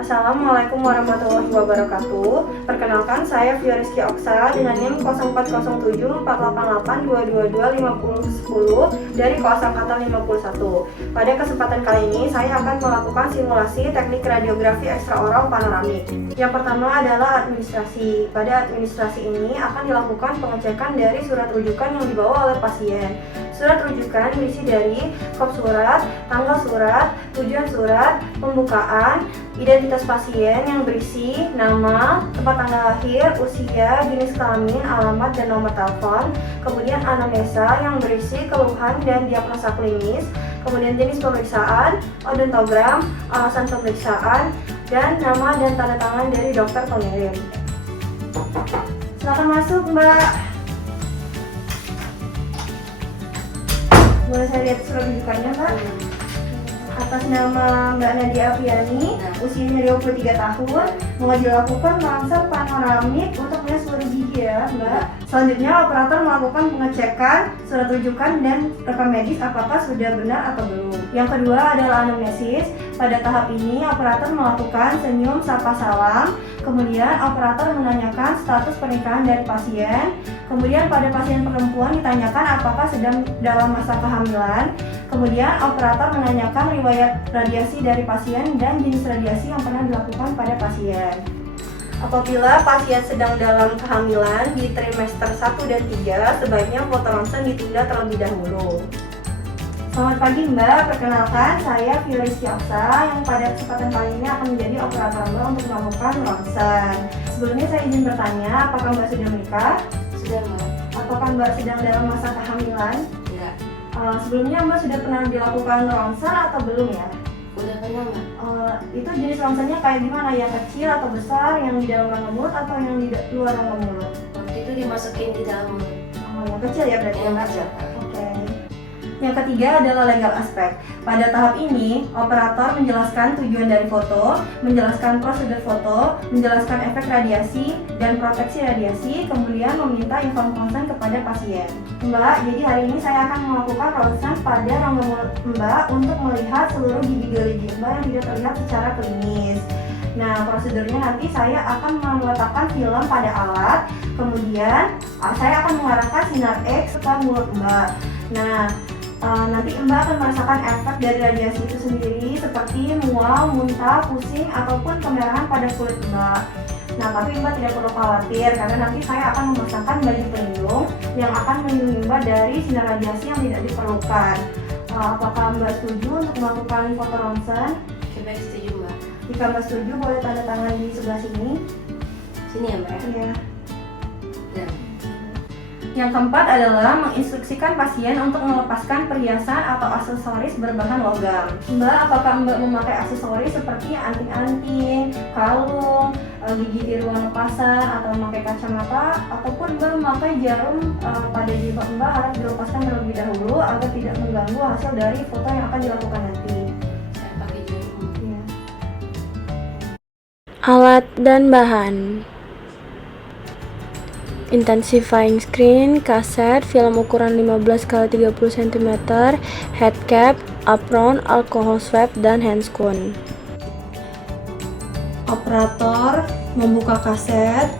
Assalamualaikum warahmatullahi wabarakatuh. Perkenalkan, saya Fioreski Oksa dengan NIM 04074882225010 dari Koasangkatan 51. Pada kesempatan kali ini, saya akan melakukan simulasi teknik radiografi ekstraoral panoramik. Yang pertama adalah administrasi. Pada administrasi ini akan dilakukan pengecekan dari surat rujukan yang dibawa oleh pasien. Surat rujukan berisi dari kop surat, tanggal surat, tujuan surat, pembukaan, identitas pasien yang berisi nama, tempat tanggal lahir, usia, jenis kelamin, alamat, dan nomor telepon. Kemudian anamnesa yang berisi keluhan dan diagnosa klinis. Kemudian jenis pemeriksaan, odontogram, alasan pemeriksaan, dan nama dan tanda tangan dari dokter pengirim. Silakan masuk, Mbak. Boleh saya lihat surat rujukannya, Pak? Atas nama Mbak Nadia Afiani, usianya 23 tahun, mau dilakukan langsung panoramik untuk melihat seluruh gigi ya, Mbak. Selanjutnya operator melakukan pengecekan surat rujukan dan rekam medis apakah sudah benar atau belum. Yang kedua adalah anamnesis. Pada tahap ini operator melakukan senyum sapa salam, kemudian operator menanyakan status pernikahan dari pasien. Kemudian pada pasien perempuan ditanyakan apakah sedang dalam masa kehamilan. Kemudian operator menanyakan riwayat radiasi dari pasien dan jenis radiasi yang pernah dilakukan pada pasien. Apabila pasien sedang dalam kehamilan di trimester 1 dan 3, sebaiknya foto ronsen ditunda terlebih dahulu. Selamat pagi, Mbak. Perkenalkan, saya Fioreski Oksa yang pada kesempatan kali ini akan menjadi operator Mbak untuk melakukan ronsen. Sebelumnya saya izin bertanya, apakah Mbak sudah menikah? Sudah, Mbak. Apakah Mbak sedang dalam masa kehamilan? Enggak. Sebelumnya Mbak sudah pernah dilakukan ronsen atau belum ya? Udah pernah, Mbak. Itu jenis ronsennya kayak gimana? Yang kecil atau besar? Yang di dalam rongga mulut atau yang di luar rongga mulut? Waktu itu dimasukin di dalam mulut. Yang kecil ya berarti ya, Mbak? Kecil. Oke. Yang ketiga adalah legal aspek. Pada tahap ini, operator menjelaskan tujuan dari foto, menjelaskan prosedur foto, menjelaskan efek radiasi dan proteksi radiasi, kemudian meminta inform konsen kepada pasien. Mbak, jadi hari ini saya akan melakukan ronsen pada rongga mulut Mbak untuk melihat seluruh gigi gerigi Mbak yang tidak terlihat secara klinis. Nah, prosedurnya nanti saya akan meletakkan film pada alat, kemudian saya akan mengarahkan sinar X ke mulut Mbak. Nah, nanti Mbak akan merasakan efek dari radiasi itu sendiri seperti mual, muntah, pusing, ataupun kemerahan pada kulit Mbak. Nah, tapi Mbak tidak perlu khawatir karena nanti saya akan memasangkan baju pelindung yang akan melindungi Mbak dari sinar radiasi yang tidak diperlukan. Apakah Mbak setuju untuk melakukan foto ronsen? Coba setuju, Mbak. Jika Mbak setuju, boleh tanda tangan di sebelah sini. Sini ya, Mbak. Iya. Dan Yang keempat adalah menginstruksikan pasien untuk melepaskan perhiasan atau aksesoris berbahan logam. Mbak, apakah Mbak memakai aksesoris seperti anting-anting, kalung, gigi tiruan lepasan, atau memakai kacamata, ataupun Mbak memakai jarum pada jilbab Mbak harus dilepaskan terlebih dahulu agar tidak mengganggu hasil dari foto yang akan dilakukan nanti. saya pakai jarum. Iya. Alat dan bahan: intensifying screen, kaset, film ukuran 15x30 cm, head cap, apron, alcohol swab, dan handscone. Operator membuka kaset,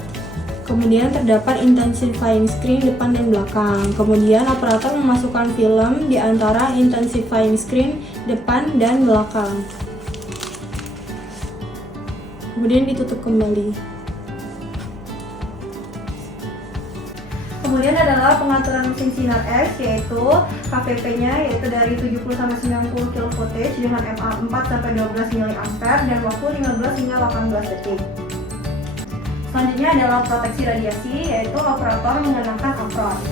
kemudian terdapat intensifying screen depan dan belakang. Kemudian operator memasukkan film di antara intensifying screen depan dan belakang. Kemudian ditutup kembali. Kemudian adalah pengaturan mesin sinar X, yaitu KVP-nya yaitu dari 70-90 kV dengan mA 4-12 mA dan waktu 15 hingga 18 detik. Selanjutnya adalah proteksi radiasi, yaitu operator mengenakan apron.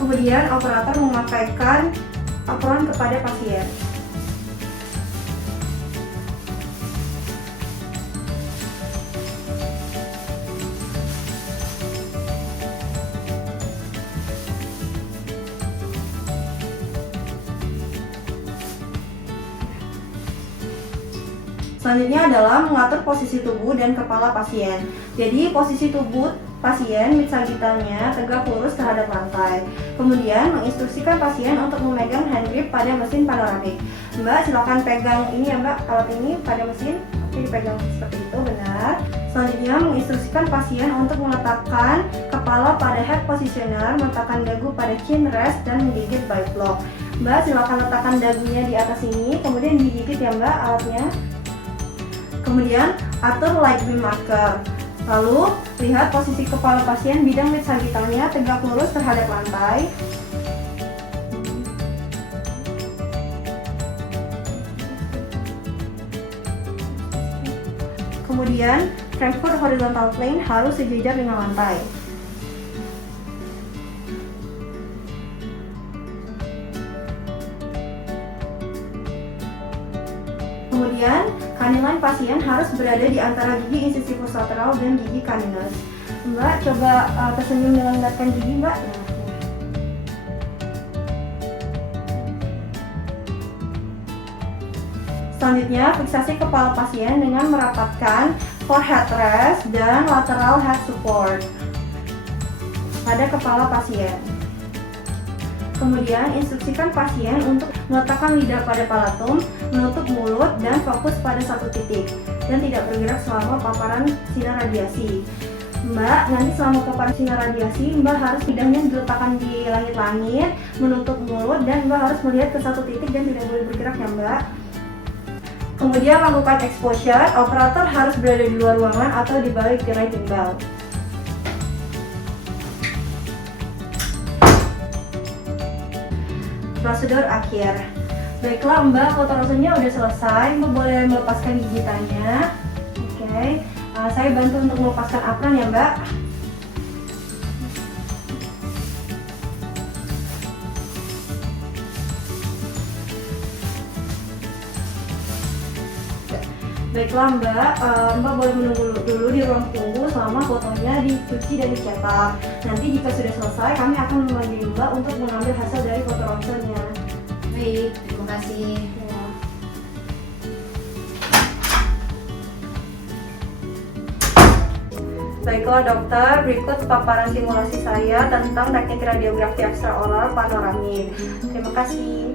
Kemudian operator memakaikan apron kepada pasien. Selanjutnya adalah mengatur posisi tubuh dan kepala pasien. Jadi posisi tubuh pasien mid sagittalnya tegak lurus terhadap lantai. Kemudian menginstruksikan pasien untuk memegang hand grip pada mesin panoramik. Mbak silakan pegang ini ya Mbak, alat ini pada mesin. Oke, dipegang seperti itu, benar. Selanjutnya menginstruksikan pasien untuk meletakkan kepala pada head positioner, meletakkan dagu pada chin rest dan menggigit bite lock. Mbak silakan letakkan dagunya di atas ini, kemudian digigit ya Mbak alatnya. Kemudian atur light beam marker. Lalu lihat posisi kepala pasien bidang mid sagittalnya tegak lurus terhadap lantai. Kemudian Frankfurt horizontal plane harus sejajar dengan lantai. Kemudian canine pasien harus berada di antara gigi incisivus lateral dan gigi caninus. Mbak coba tersenyum dengan melihatkan gigi Mbak. Selanjutnya, fiksasi kepala pasien dengan merapatkan forehead rest dan lateral head support pada kepala pasien. Kemudian, instruksikan pasien untuk meletakkan lidah pada palatum, menutup mulut, dan fokus pada satu titik, dan tidak bergerak selama paparan sinar radiasi. Mbak, nanti selama paparan sinar radiasi, Mbak harus lidahnya diletakkan di langit-langit, menutup mulut, dan Mbak harus melihat ke satu titik dan tidak boleh bergerak ya Mbak. Kemudian lakukan exposure, operator harus berada di luar ruangan atau di balik tirai timbal. Prosedur akhir. Baiklah Mbak, foto rosennya udah selesai, Mbak boleh melepaskan gigitannya. Oke, saya bantu untuk melepaskan apron ya Mbak. Baiklah Mbak, Mbak boleh menunggu dulu di ruang tunggu selama fotonya dicuci dan dicetak. Nanti jika sudah selesai, kami akan memanggil Mbak untuk mengambil hasil dari foto ronsennya. Baik, terima kasih. Ya. Baiklah dokter, berikut paparan simulasi saya tentang teknik radiografi ekstraoral panoramik. Terima kasih.